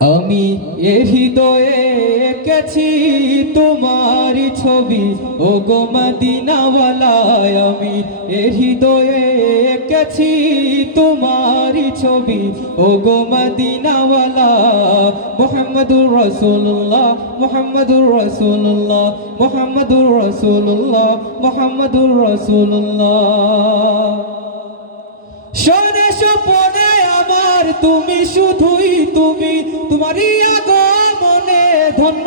আমি এ হৃদয়ে এঁকেছি তোমারই ছবি। ও গো মদিনাওয়ালায় আমি এ হৃদয়ে এঁকেছি তোমারই ছবি। ও গো মদিনাওয়ালা মোহাম্মদুর রসুল্লাহ মোহাম্মদুর রসুল্লাহ মোহাম্মদুর রসুল্লাহ মোহাম্মদুর রসুল্লাহ শোনে স্বপনে আমার, তুমি শুধুই তুমি। তোমারই আগমনে ধন্য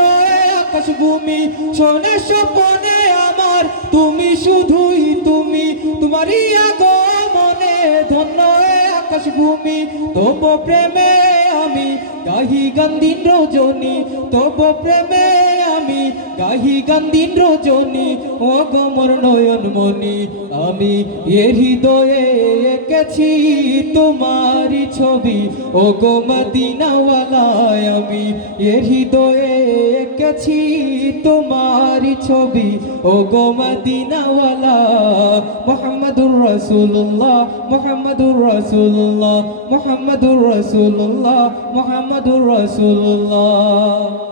আকাশ ভূমি শোনে স্বপনে আমার, তুমি শুধুই তুমি। তোমারই আগমনে ধন্য আকাশ ভূমি তব প্রেমে আমি গাহি গান্ধিন রজনী, তব প্রেমে আমি, গাহি গান্ধিন রজনী ও গমর নয়ন মনি আমি এ হৃদয়ে এঁকেছি তোমারই ছবি ও গো আমি এ হৃদয়ে এঁকেছি তোমারই ছবি ও গো মদিনাওয়ালা, মোহাম্মদুর রসুল্লাহ মোহাম্মদুর রসুল্লাহ মোহাম্মদুর রসুল্লাহ মোহাম্মদুর রসুল্লাহ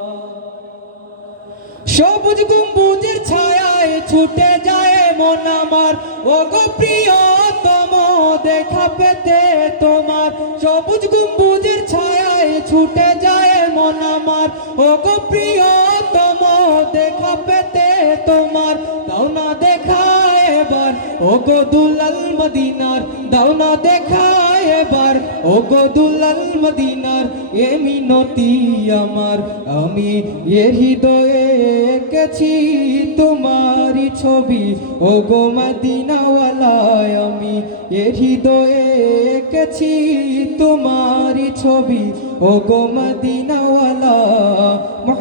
সবুজ গম্বুজের ছায়ায় ছুটে যায় মন আমার। ও গো প্রিয়তম, দেখা পেতে তোমার। সবুজ গম্বুজের ছায়ায় ছুটে যায় মন আমার। ও গো প্রিয়তম, দেখা পেতে তোমার। দাও না দেখা ও গো দুলাল মদিনার, দাও না দেখা এবার। ও গো দুলাল মদিনার, এ মিনতি আমার। আমি এ হৃদয়ে এঁকেছি তোমারই ছবি। ও গো আমি এ হৃদয়ে এঁকেছি তোমারই ছবি। ও গো মদিনাওয়ালা